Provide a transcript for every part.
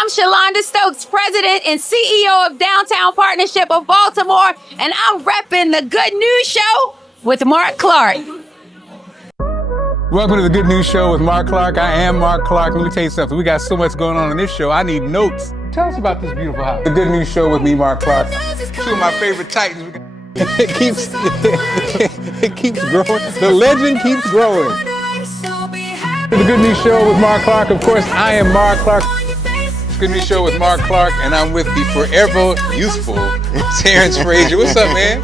I'm Shalonda Stokes, President and CEO of Downtown Partnership of Baltimore, and I'm repping the Good News Show with Marc Clarke. Welcome to the Good News Show with Marc Clarke. I am Marc Clarke. Let me tell you something. We got so much going on in this show. I need notes. Tell us about this beautiful house. The Good News Show with me, Marc Clarke. Two of my favorite titans. It keeps growing. The legend keeps growing. The Good News Show with Marc Clarke. Of course, I am Marc Clarke. Good News Show with Marc Clarke, and I'm with the forever youthful Terrence Frazier. What's up, man?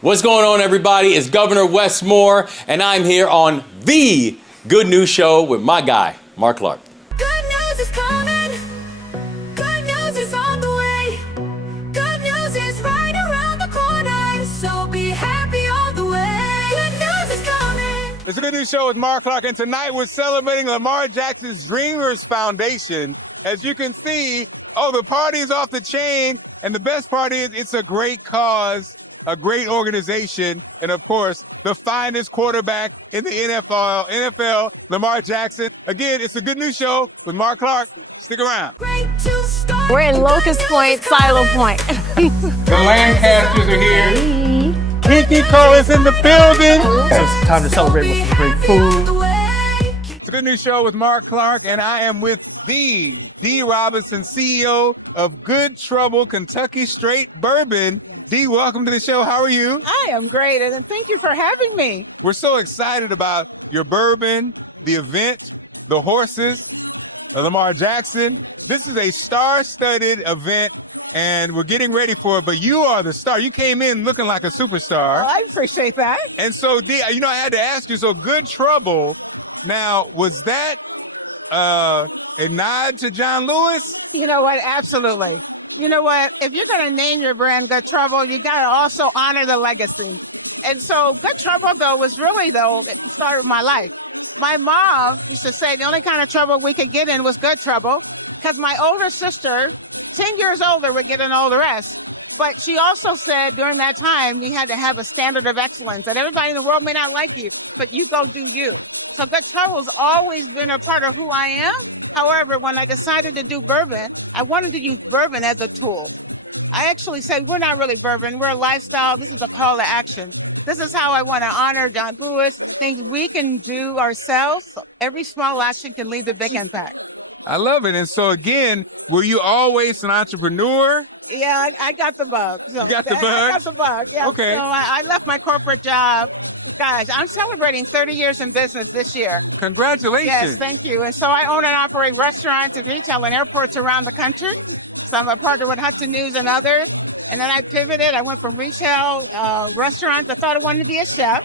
What's going on, everybody? It's Governor Wes Moore, and I'm here on the Good News Show with my guy, Marc Clarke. Good news is coming. Good news is on the way. Good news is right around the corner. So be happy all the way. Good news is coming. It's the Good News Show with Marc Clarke, and tonight we're celebrating Lamar Jackson's Dreamers Foundation. As you can see, the party is off the chain, and the best part is it's a great cause, a great organization, and of course, the finest quarterback in the NFL, Lamar Jackson. Again, it's a Good News Show with Marc Clarke. Stick around. We're in Locust Point, Silo Point. The Lancasters are here. Kiki Cole is in the building. It's time to celebrate with some great food. It's a Good News Show with Marc Clarke, and I am with the D. Robinson, CEO of Good Trouble Kentucky Straight Bourbon. D, welcome to the show. How are you? I am great, and thank you for having me. We're so excited about your bourbon, the event, the horses, Lamar Jackson. This is a star-studded event, and we're getting ready for it, but you are the star. You came in looking like a superstar. Well, I appreciate that. And so, D, I had to ask you, so Good Trouble, now, was that a nod to John Lewis? You know what? Absolutely. You know what? If you're going to name your brand Good Trouble, you got to also honor the legacy. And so Good Trouble, though, was really, it started my life. My mom used to say the only kind of trouble we could get in was good trouble because my older sister, 10 years older, would get in all the rest. But she also said during that time, you had to have a standard of excellence, and everybody in the world may not like you, but you go do you. So Good Trouble's always been a part of who I am. However, when I decided to do bourbon, I wanted to use bourbon as a tool. I actually said, we're not really bourbon. We're a lifestyle. This is a call to action. This is how I want to honor John Lewis, things we can do ourselves. So every small action can leave a big impact. I love it. And so, again, were you always an entrepreneur? Yeah, I got the bug. So You got the bug? I got the bug, yeah. Okay. So I left my corporate job. Guys, I'm celebrating 30 years in business this year. Congratulations. Yes, thank you. And so I own and operate restaurants and retail and airports around the country. So I'm a partner with Hudson News and others. And then I pivoted. I went from retail, restaurants. I thought I wanted to be a chef,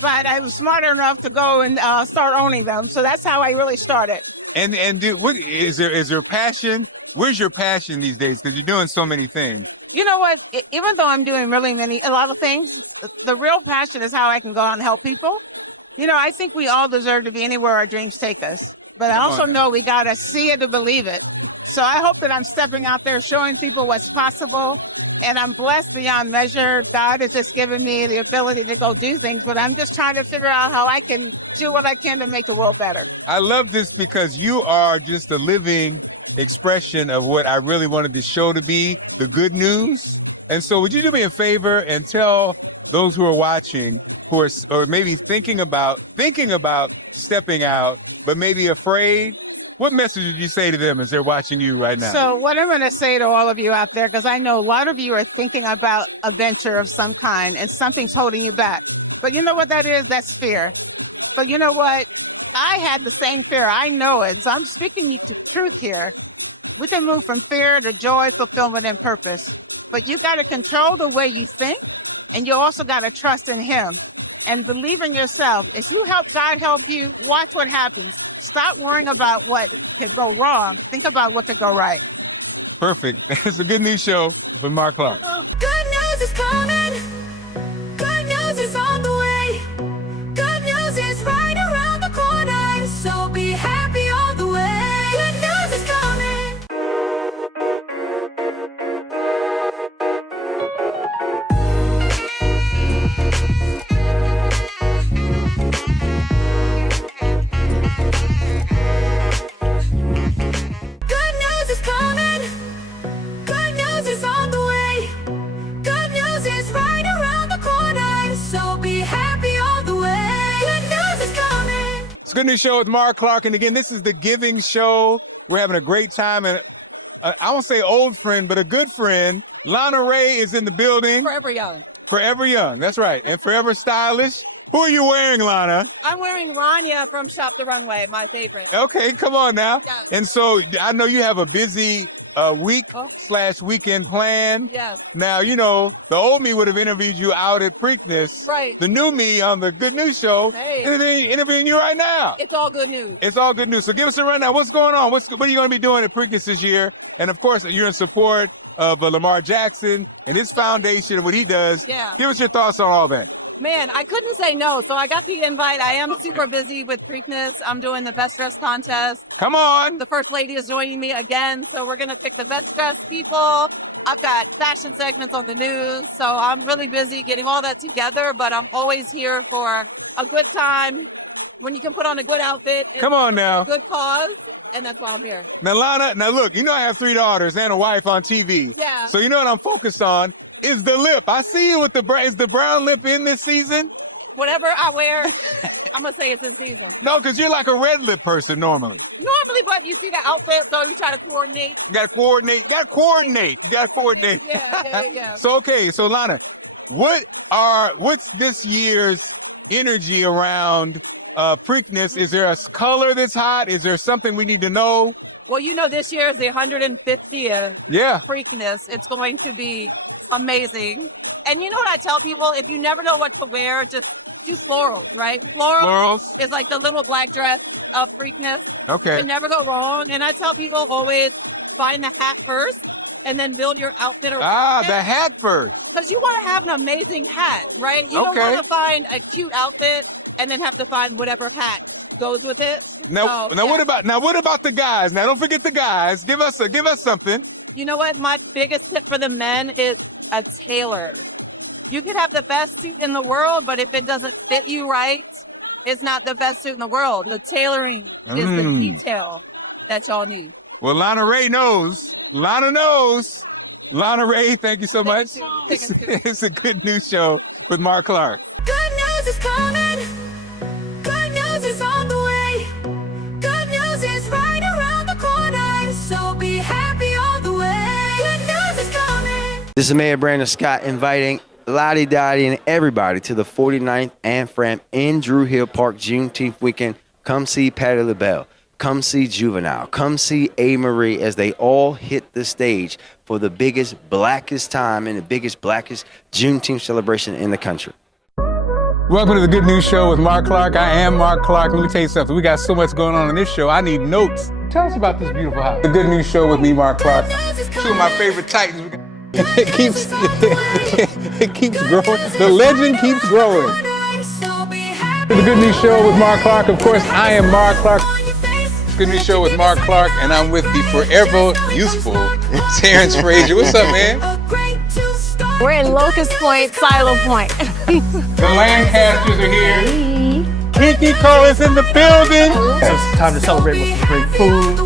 but I was smart enough to go and start owning them. So that's how I really started. And what is there passion? Where's your passion these days? Because you're doing so many things. You know what? Even though I'm doing a lot of things, the real passion is how I can go out and help people. You know, I think we all deserve to be anywhere our dreams take us. But I also know we got to see it to believe it. So I hope that I'm stepping out there, showing people what's possible. And I'm blessed beyond measure. God has just given me the ability to go do things. But I'm just trying to figure out how I can do what I can to make the world better. I love this because you are just a living expression of what I really wanted the show to be, the good news. And so would you do me a favor and tell those who are watching, or maybe thinking about stepping out, but maybe afraid, what message would you say to them as they're watching you right now? So what I'm going to say to all of you out there, because I know a lot of you are thinking about a venture of some kind and something's holding you back. But you know what that is? That's fear. But you know what? I had the same fear. I know it. So I'm speaking you to truth here. We can move from fear to joy, fulfillment, and purpose. But you got to control the way you think, and you also got to trust in Him and believe in yourself. If you help God help you, watch what happens. Stop worrying about what could go wrong. Think about what could go right. Perfect. It's a Good News Show with Marc Clarke. Good news is coming. Good news is on the way. Good news is right around the corner. So be happy all the way. Good news is coming. Good Good News Show with Marc Clarke. And again, this is the Giving Show. We're having a great time. And I won't say old friend, but a good friend. Lana Ray is in the building. Forever young. Forever young. That's right. And forever stylish. Who are you wearing, Lana? I'm wearing Rania from Shop the Runway, my favorite. Okay, come on now. Yeah. And so I know you have a busy week/weekend plan. Yes. Now, you know, the old me would have interviewed you out at Preakness. Right. The new me on the Good News Show interviewing you right now. It's all good news. It's all good news. So give us a rundown. What's going on? What are you going to be doing at Preakness this year? And of course, you're in support of Lamar Jackson and his foundation and what he does. Yeah. Give us your thoughts on all that. Man, I couldn't say no. So I got the invite. I am super busy with Preakness. I'm doing the best dress contest. Come on. The first lady is joining me again. So we're going to pick the best dressed people. I've got fashion segments on the news. So I'm really busy getting all that together, but I'm always here for a good time. When you can put on a good outfit. Come on now. Good cause. And that's why I'm here. Now, Lana, look, you know I have 3 daughters and a wife on TV. Yeah. So you know what I'm focused on is the lip. I see you with is the brown lip in this season? Whatever I wear, I'm going to say it's in season. No, because you're like a red lip person normally. Normally, but you see the outfit, so you try to coordinate. You gotta coordinate. Yeah. So, okay, so Lana, what's this year's energy around Preakness? Is there a color that's hot? Is there something we need to know? Well, you know, this year is the 150th Preakness. It's going to be amazing. And you know what I tell people? If you never know what to wear, just do floral, right? Florals is like the little black dress of Preakness. Okay. You can never go wrong. And I tell people always find the hat first and then build your outfit around it. The hat first. Because you want to have an amazing hat, right? You don't want to find a cute outfit and then have to find whatever hat goes with it. Now what about the guys? Now don't forget the guys. Give us something. You know what? My biggest tip for the men is a tailor. You could have the best suit in the world, but if it doesn't fit you right, it's not the best suit in the world. The tailoring is the detail that y'all need. Well, Lana Ray knows. Lana knows. Lana Ray, thank you so much. It's a Good News Show with Marc Clarke. Good news is coming. Good news is on the way. Good news is right around the corner. So be happy all the way. Good news is coming. This is Mayor Brandon Scott inviting Lottie Dottie and everybody to the 49th and Fram in Drew Hill Park Juneteenth weekend. Come see Patti LaBelle. Come see Juvenile. Come see A. Marie as they all hit the stage for the biggest, blackest time and the biggest, blackest Juneteenth celebration in the country. Welcome to the Good News Show with Marc Clarke. I am Marc Clarke. Let me tell you something. We got so much going on in this show. I need notes. Tell us about this beautiful house. The Good News Show with me, Marc Clarke. 2 of my favorite Titans. It keeps growing. The legend keeps growing. The Good News Show with Marc Clarke. Of course, I am Marc Clarke. Good News Show with Marc Clarke, and I'm with the forever youthful Terrence Frazier. What's up, man? We're in Locust Point, Silo Point. The Lancasters are here. Kiki Cole is in the building. So it's time to celebrate with some great food.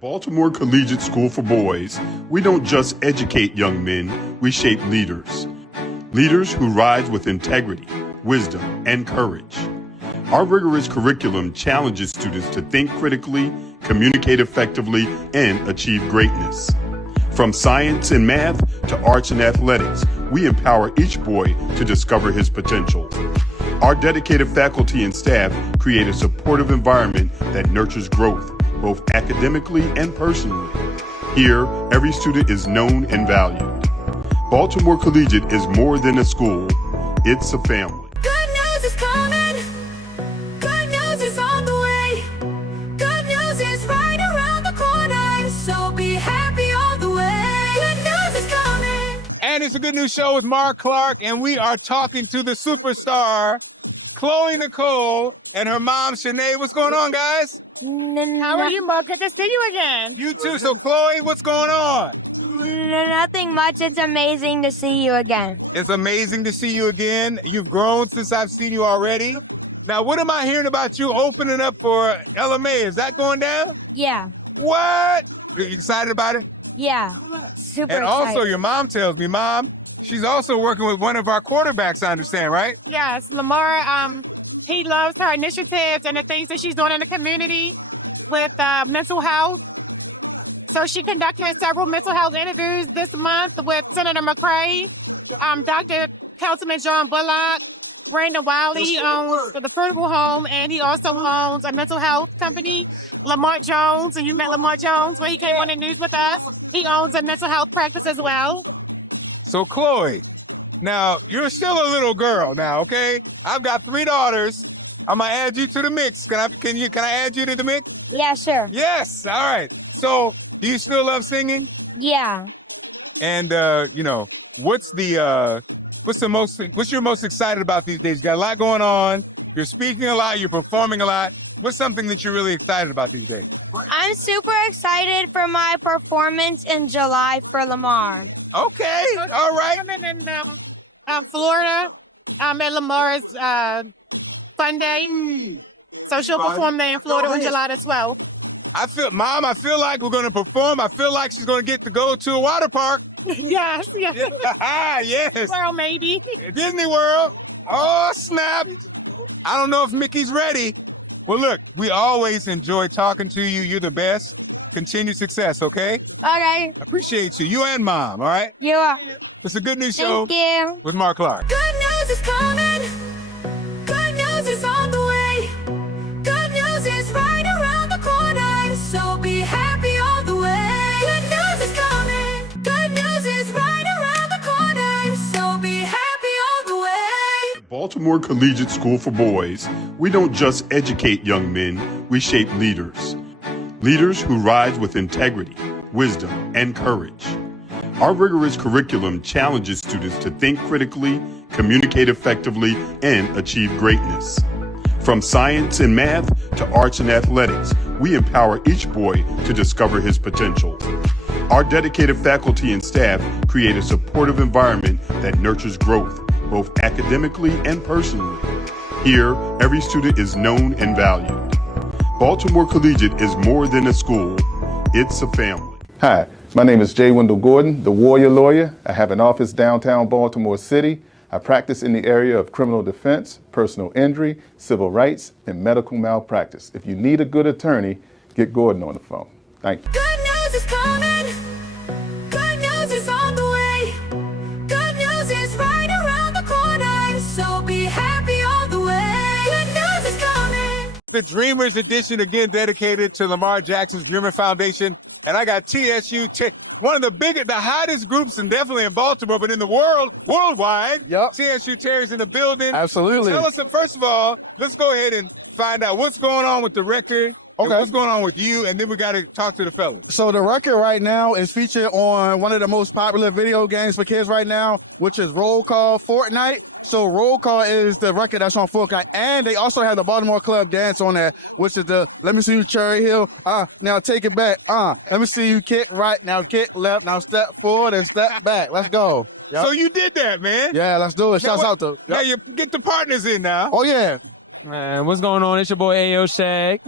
Baltimore Collegiate School for Boys, we don't just educate young men, we shape leaders. Leaders who rise with integrity, wisdom, and courage. Our rigorous curriculum challenges students to think critically, communicate effectively, and achieve greatness. From science and math to arts and athletics, we empower each boy to discover his potential. Our dedicated faculty and staff create a supportive environment that nurtures growth, both academically and personally. Here, every student is known and valued. Baltimore Collegiate is more than a school, it's a family. Good news is coming. Good news is on the way. Good news is right around the corner. So be happy all the way. Good news is coming. And it's it's a Good News Show with Marc Clarke, and we are talking to the superstar, Chloe Nicole, and her mom, Shanae. What's going on, guys? How are you, Mark? Good to see you again. You too. So, Chloe, what's going on? Nothing much. It's amazing to see you again. It's amazing to see you again. You've grown since I've seen you already. Now, what am I hearing about you opening up for LMA? Is that going down? Yeah. What? Are you excited about it? Yeah. Super And excited. also, your mom tells me, Mom, she's also working with one of our quarterbacks, I understand, right? Yes, Lamar, he loves her initiatives and the things that she's doing in the community with mental health. So she conducted several mental health interviews this month with Senator McCray, Dr. Councilman John Bullock, Brandon Wiley. He owns the Fruitful Home, and he also owns a mental health company, Lamar Jones. And you met Lamar Jones when he came on the news with us. He owns a mental health practice as well. So, Chloe, now you're still a little girl now, okay? I've got 3 daughters. I'm gonna add you to the mix. Can I add you to the mix? Yeah, sure. Yes. All right. So, do you still love singing? Yeah. And what's your most excited about these days? You got a lot going on. You're speaking a lot. You're performing a lot. What's something that you're really excited about these days? I'm super excited for my performance in July for Lamar. Okay. All right. I'm in Florida. I'm at Lamar's Fun Day. So she'll perform there in Florida on July the 12th. I feel like we're going to perform. I feel like she's going to get to go to a water park. Yes. Yes. World, maybe. Disney World. Oh, snap. I don't know if Mickey's ready. Well, look, we always enjoy talking to you. You're the best. Continued success, okay? Okay. Appreciate you. You and Mom, all right? You are. It's a Good News Show Thank you. with Marc Clarke. Good news is coming. Good news is on the way. Good news is right around the corner. So be happy all the way. Good news is coming. Good news is right around the corner. So be happy all the way. Baltimore Collegiate School for Boys, we don't just educate young men, we shape leaders. Leaders who rise with integrity, wisdom, and courage. Our rigorous curriculum challenges students to think critically, communicate effectively, and achieve greatness. From science and math to arts and athletics, we empower each boy to discover his potential. Our dedicated faculty and staff create a supportive environment that nurtures growth, both academically and personally. Here, every student is known and valued. Baltimore Collegiate is more than a school, it's a family. Hi, my name is J. Wendell Gordon, the Warrior Lawyer. I have an office downtown Baltimore City. I practice in the area of criminal defense, personal injury, civil rights, and medical malpractice. If you need a good attorney, get Gordon on the phone. Thank you. Good news is coming. Good news is on the way. Good news is right around the corner. So be happy all the way. Good news is coming. The Dreamers Edition, again dedicated to Lamar Jackson's Dreamer Foundation. And I got TSU, one of the hottest groups, and definitely in Baltimore, but in the worldwide. Yep. TSU Terry's in the building. Absolutely. Tell us, first of all, let's go ahead and find out what's going on with the record. And Okay. what's going on with you, and then we got to talk to the fellas. So the record right now is featured on one of the most popular video games for kids right now, which is Roll Call Fortnite. So Roll Call is the record that's on Fortnite. And they also have the Baltimore Club dance on there, which is the Let Me See You Cherry Hill. Now take it back. Let me see you kick right. Now kick left. Now step forward and step back. Let's go. Yep. So you did that, man. Yeah, let's do it. Shouts out to. Now Yep. you get the partners in now. Oh, yeah. Man, what's going on? It's your boy Ayo Shag.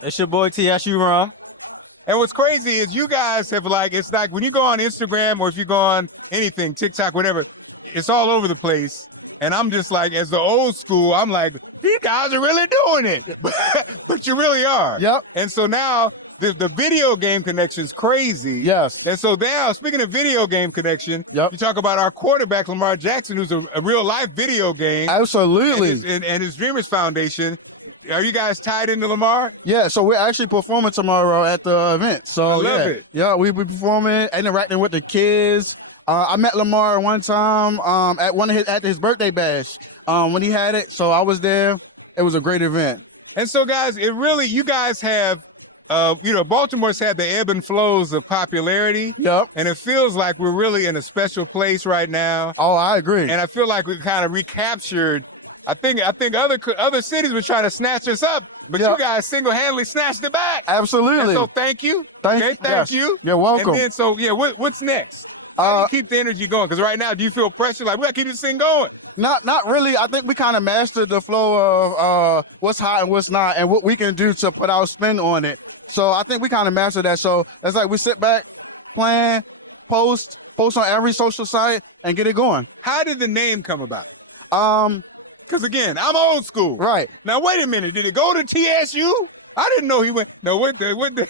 It's your boy TSU Ron. And what's crazy is you guys have it's like when you go on Instagram or if you go on anything, TikTok, whatever, it's all over the place. And I'm just like, as the old school, I'm like, these guys are really doing it. But you really are. Yep. And so now the video game connection is crazy. Yes. And so now, speaking of video game connection, Yep. you talk about our quarterback, Lamar Jackson, who's a real life video game. Absolutely. And his Dreamers Foundation. Are you guys tied into Lamar? Yeah, so we're actually performing tomorrow at the event. So I love it. Yeah, we'll be performing, interacting with the kids. I met Lamar one time at his birthday bash when he had it. So I was there. It was a great event. And so, guys, you guys have Baltimore's had the ebb and flows of popularity. Yep. And it feels like we're really in a special place right now. Oh, I agree. And I feel like we kind of recaptured. I think other cities were trying to snatch us up, but you guys single-handedly snatched it back. Absolutely. And so thank you. Thank you. You're welcome. And then what's next? How do you keep the energy going? Because right now, do you feel pressure? Like, we got to keep this thing going. Not really. I think we kind of mastered the flow of what's hot and what's not and what we can do to put our spin on it. So I think we kind of mastered that. So it's like we sit back, plan, post on every social site and get it going. How did the name come about? Because again, I'm old school. Right. Now, wait a minute. Did it go to TSU? I didn't know he went. No, what the?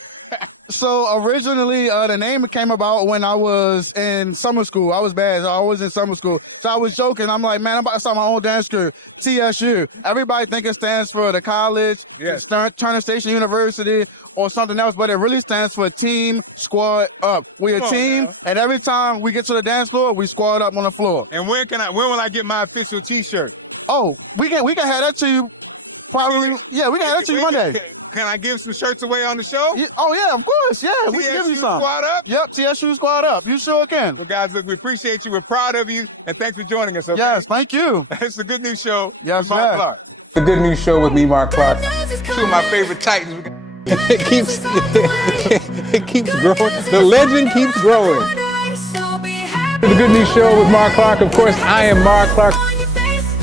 So originally, the name came about when I was in summer school. I was bad. I was in summer school. So I was joking. I'm like, man, I'm about to start my own dance school, TSU. Everybody think it stands for the college, Turner Station University, or something else, but it really stands for Team Squad Up. We're a team, and every time we get to the dance floor, we squad up on the floor. And when will I get my official T-shirt? Oh, we can have that to you. Probably, yeah, we can have that to you Monday. Can I give some shirts away on the show? Yeah, oh, yeah, of course. Yeah, we can give you some. Squad Up? Yep, TSU Squad Up. You sure can. Well, guys, look, we appreciate you. We're proud of you. And thanks for joining us. Okay? Yes, thank you. It's the Good News Show yes, with Marc Clarke. The Good News Show with me, Marc Clarke. Two of my favorite Titans. It keeps growing. The legend keeps growing. The Good News Show with Marc Clarke. Of course, I am Marc Clarke.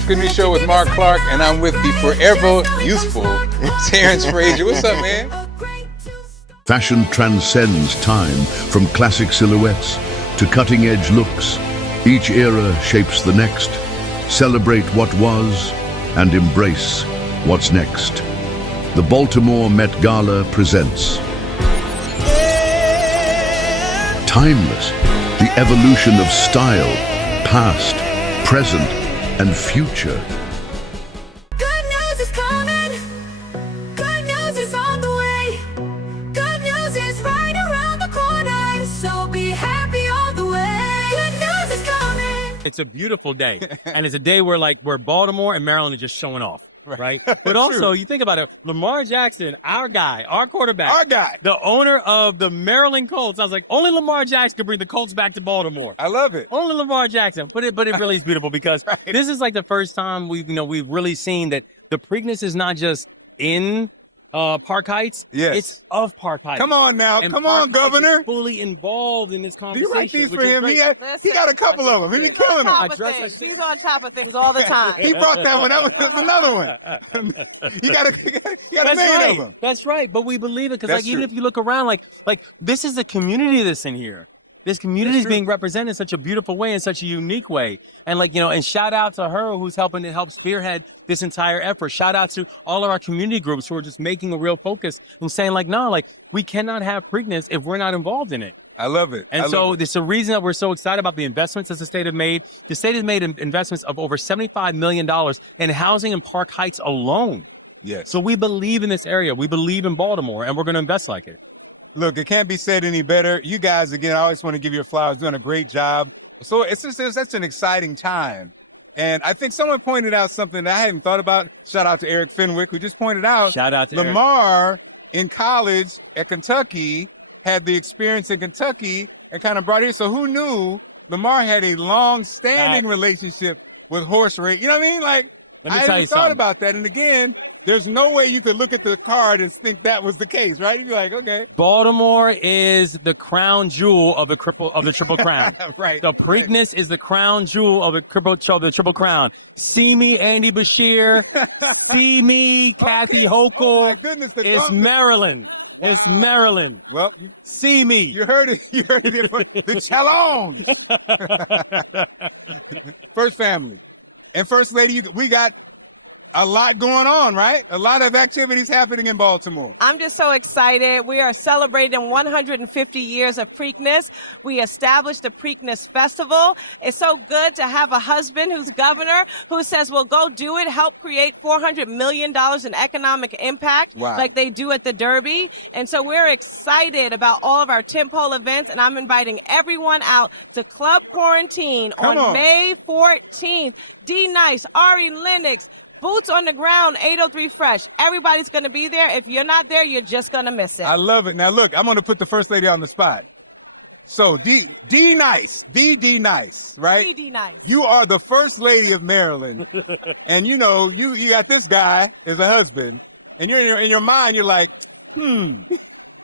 Good News Show with Marc Clarke, and I'm with the forever youthful Terrence Frazier. What's up, man? Fashion transcends time, from classic silhouettes to cutting-edge looks. Each era shapes the next. Celebrate what was and embrace what's next. The Baltimore Met Gala presents Timeless, the evolution of style, past, present, and future. Good news is coming. Good news is on the way. Good news is right around the corner. So be happy all the way. Good news is coming. It's a beautiful day. And it's a day where Baltimore and Maryland are just showing off. Right. But also, you think about it, Lamar Jackson, our guy, our quarterback, the owner of the Maryland Colts. I was like, only Lamar Jackson can bring the Colts back to Baltimore. I love it. Only Lamar Jackson. But it really is beautiful because this is like the first time we've really seen that the Preakness is not just in Park Heights. Yes. It's of Park Heights. Come on now. And Come on, Park Heights Governor. is fully involved in this Do conversation. you write these for him? He got a couple of them. He be killing them. She's on top of things all the time. He brought that one up. There's another one. You got a million of them. That's right. But we believe it because even if you look around, like this is a community that's in here. This community is being represented in such a beautiful way, in such a unique way. And and shout out to her who's helping to help spearhead this entire effort. Shout out to all of our community groups who are just making a real focus and saying we cannot have Preakness if we're not involved in it. I love it. And so it's the reason that we're so excited about the investments that the state have made. The state has made investments of over $75 million in housing in Park Heights alone. Yes. So we believe in this area. We believe in Baltimore, and we're going to invest like it. Look, it can't be said any better. You guys, again, I always want to give you flowers, doing a great job. So it's such an exciting time. And I think someone pointed out something that I hadn't thought about. Shout out to Eric Fenwick, who just pointed out. Shout out to Lamar in college at Kentucky had the experience in Kentucky and kind of brought it here. So who knew Lamar had a long-standing relationship with horse racing? You know what I mean? Like, I hadn't thought about that. And again, there's no way you could look at the card and think that was the case, right? You'd be like, okay. Baltimore is the crown jewel of the Triple Crown. Right. The Preakness is the crown jewel of the Triple Crown. See me, Andy Bashir. See me, Kathy Hochul. Oh my goodness. It's Maryland. It's Maryland. Well, see me. You heard it. You heard it. The Chalon. First family. And First Lady, we got a lot going on, right? A lot of activities happening in Baltimore. I'm just so excited. We are celebrating 150 years of Preakness. We established the Preakness Festival. It's so good to have a husband who's governor who says, well, go do it, help create $400 million in economic impact like they do at the Derby. And so we're excited about all of our tentpole events, and I'm inviting everyone out to Club Quarantine on May 14th. D. Nice, Ari Lennox, Boots on the ground, 803 Fresh. Everybody's going to be there. If you're not there, you're just going to miss it. I love it. Now, look, I'm going to put the first lady on the spot. So, D Nice, right? D Nice. You are the first lady of Maryland. And, you know, you got this guy as a husband. And you're in your mind, you're like,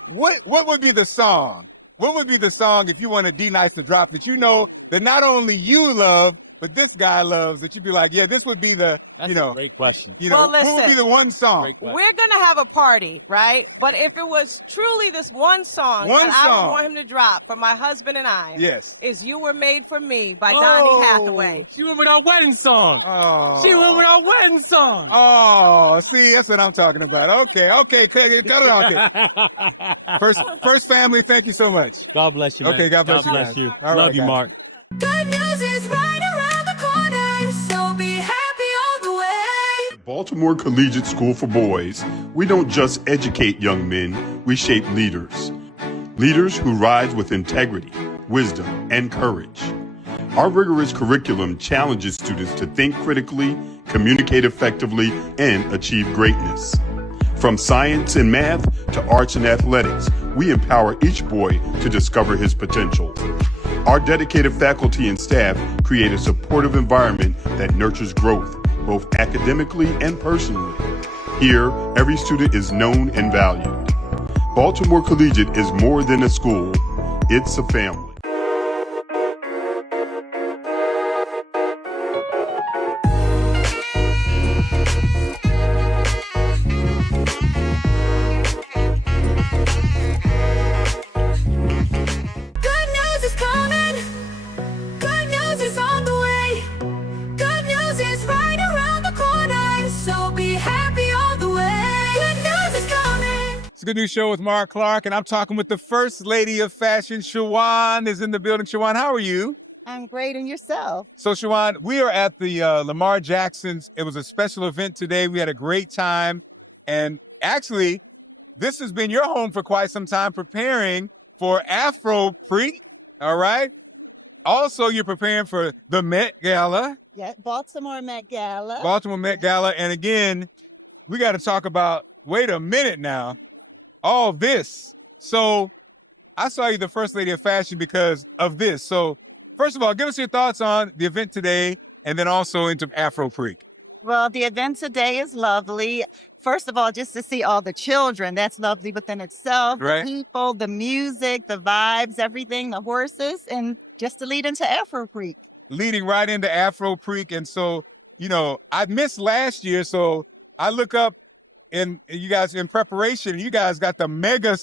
what would be the song? What would be the song if you wanted D Nice to drop that you know that not only you love, but this guy loves, that you'd be like, yeah, this would be the, That's a great question. You know, Well, who would be listen. the one song? Great question. We're going to have a party, right? But if it was truly this one song One that I song. would want him to drop for my husband and I, Yes. is You Were Made for Me by Donny Hathaway. She went with our wedding song. Oh. She went with our wedding song. Oh, see, that's what I'm talking about. Okay, cut it off there. First family, thank you so much. God bless you, man. Okay, God bless you, bless guys. you. All Love right, you, guys. Mark. Good news is right around the corner, so be happy all the way. At Baltimore Collegiate School for Boys, we don't just educate young men, we shape leaders. Leaders who rise with integrity, wisdom, and courage. Our rigorous curriculum challenges students to think critically, communicate effectively, and achieve greatness. From science and math to arts and athletics, we empower each boy to discover his potential. Our dedicated faculty and staff create a supportive environment that nurtures growth, both academically and personally. Here, every student is known and valued. Baltimore Collegiate is more than a school, it's a family. Good news is coming. Good news is on the way. Good news is right around the corner, so be happy all the way. Good news is coming. It's a Good News Show with Marc Clarke, and I'm talking with the First Lady of Fashion. Shawan is in the building. Shawan, how are you? I'm great, and yourself? So, Shawan, we are at the Lamar Jackson's. It was a special event today. We had a great time. And actually, this has been your home for quite some time, preparing for Afro Preak, all right? Also, you're preparing for the Met Gala, Yeah, Baltimore Met Gala. Baltimore Met Gala. And again, we got to talk about, wait a minute now, all this. So I saw you the First Lady of Fashion because of this. So first of all, give us your thoughts on the event today and then also into Afro Preak. Well, the event today is lovely. First of all, just to see all the children, that's lovely within itself. Right. The people, the music, the vibes, everything, the horses, and just to lead into Afro Creek. Leading right into Afro Preak. And so, you know, I missed last year. So I look up and you guys in preparation, you guys got the mega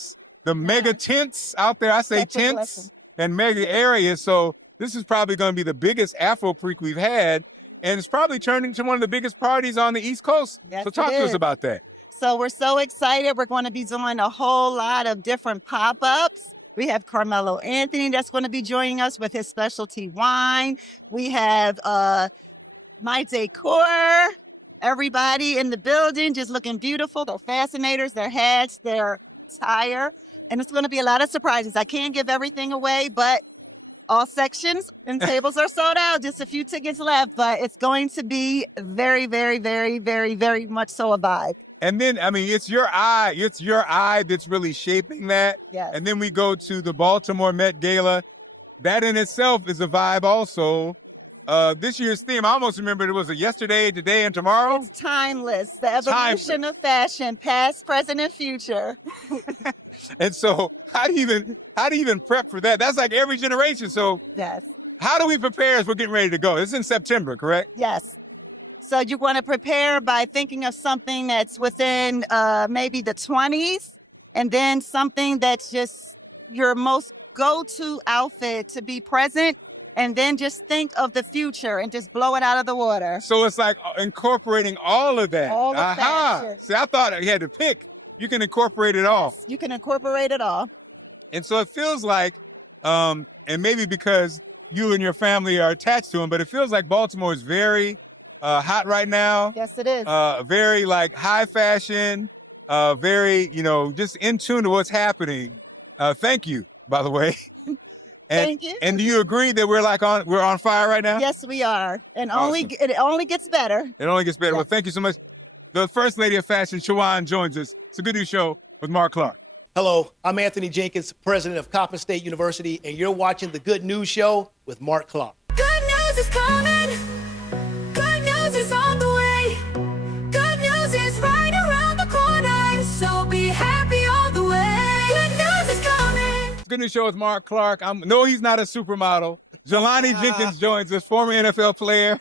tents out there. I say Such a tents blessing. and mega areas. So this is probably going to be the biggest Afro Preak we've had. And it's probably turning to one of the biggest parties on the East Coast. Yes, So talk it to us is. about that. So we're so excited. We're going to be doing a whole lot of different pop-ups. We have Carmelo Anthony that's going to be joining us with his specialty wine. We have My Decor, everybody in the building just looking beautiful. Their fascinators, their hats, their attire. And it's going to be a lot of surprises. I can't give everything away, but all sections and tables are sold out. Just a few tickets left, but it's going to be very, very, very, very, very much so a vibe. And then, I mean, it's your eye that's really shaping that. Yes. And then we go to the Baltimore Met Gala. That in itself is a vibe also. This year's theme, I almost remembered it was a yesterday, today, and tomorrow. It's timeless. The evolution of fashion, past, present, and future. And so how do you even prep for that? That's like every generation. So Yes. how do we prepare as we're getting ready to go? It's in September, correct? Yes. So you want to prepare by thinking of something that's within maybe the 20s, and then something that's just your most go-to outfit to be present, and then just think of the future and just blow it out of the water. So it's like incorporating all of that. All of fashion. See, I thought you had to pick. You can incorporate it all. You can incorporate it all. And so it feels like, and maybe because you and your family are attached to them, but it feels like Baltimore is very hot right now. Yes, it is. Very like high fashion, very, just in tune to what's happening. Thank you, by the way. Thank you. And do you agree that we're on fire right now? Yes, we are. And Awesome. it only gets better. It only gets better. Yeah. Well, thank you so much. The First Lady of Fashion, Shawan, joins us. It's a Good News Show with Marc Clarke. Hello, I'm Anthony Jenkins, president of Coppin State University, and you're watching the Good News Show with Marc Clarke. Good news is coming. Good news is on the way. Good news is right around the corner. So be happy all the way. Good news is coming. It's a Good News Show with Marc Clarke. No, he's not a supermodel. Jelani Jenkins joins us, former NFL player.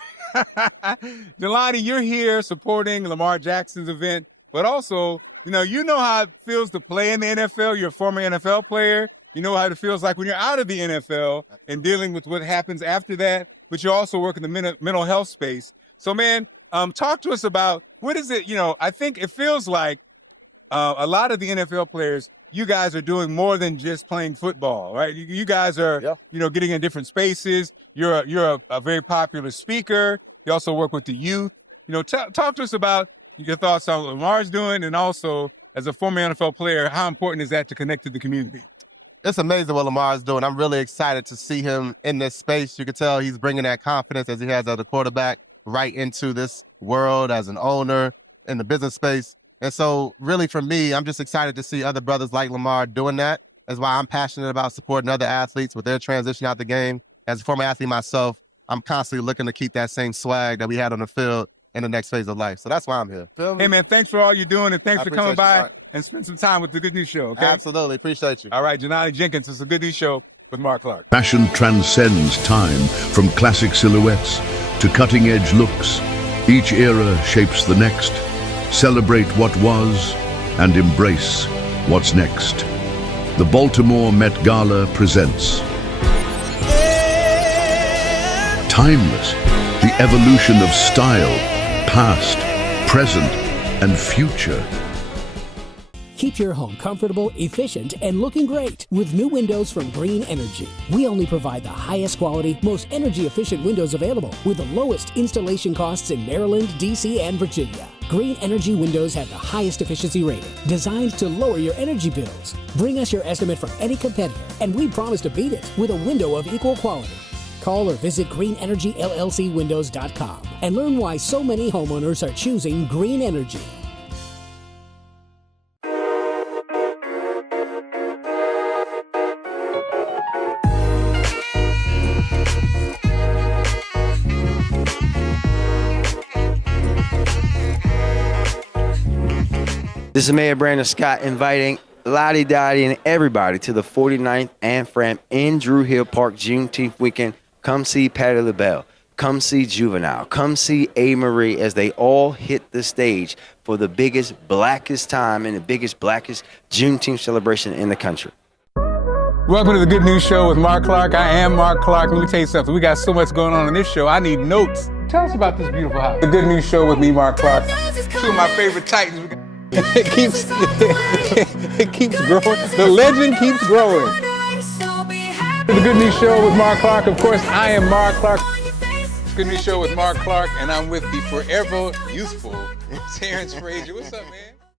Jelani, you're here supporting Lamar Jackson's event, but also, you know how it feels to play in the NFL. You're a former NFL player. You know how it feels like when you're out of the NFL and dealing with what happens after that, but you also work in the mental health space. So, man, talk to us about what is it, I think it feels like a lot of the NFL players, you guys are doing more than just playing football, right? You guys are, getting in different spaces. You're a very popular speaker. You also work with the youth. Talk to us about your thoughts on what Lamar's doing, and also as a former NFL player, how important is that to connect to the community? It's amazing what Lamar is doing. I'm really excited to see him in this space. You can tell he's bringing that confidence as he has as a quarterback right into this world as an owner in the business space. And so really for me, I'm just excited to see other brothers like Lamar doing that. That's why I'm passionate about supporting other athletes with their transition out the game. As a former athlete myself, I'm constantly looking to keep that same swag that we had on the field in the next phase of life. So that's why I'm here. Feel me? Hey, man, thanks for all you're doing, and thanks for coming by and spend some time with the Good News Show, okay? Absolutely. Appreciate you. All right, Jelani Jenkins, it's a Good News Show with Marc Clarke. Fashion transcends time, from classic silhouettes to cutting-edge looks. Each era shapes the next. Celebrate what was and embrace what's next. The Baltimore Met Gala presents Timeless, the evolution of style, past, present, and future. Keep your home comfortable, efficient, and looking great with new windows from Green Energy. We only provide the highest quality, most energy-efficient windows available with the lowest installation costs in Maryland, D.C., and Virginia. Green Energy windows have the highest efficiency rating, designed to lower your energy bills. Bring us your estimate from any competitor, and we promise to beat it with a window of equal quality. Call or visit greenenergyllcwindows.com and learn why so many homeowners are choosing Green Energy. This is Mayor Brandon Scott inviting Lottie Dottie and everybody to the 49th and Fram in Drew Hill Park Juneteenth weekend. Come see Patti LaBelle. Come see Juvenile. Come see A. Marie as they all hit the stage for the biggest, blackest time and the biggest, blackest Juneteenth celebration in the country. Welcome to the Good News Show with Marc Clarke. I am Marc Clarke. Let me tell you something. We got so much going on in this show. I need notes. Tell us about this beautiful house. The Good News Show with me, Marc Clarke. Two of my favorite Titans. It keeps growing. The legend keeps growing. The Good News Show with Marc Clarke. Of course, I am Marc Clarke. Good News Show with Marc Clarke, and I'm with the forever youthful Terrence Frazier. What's up, man?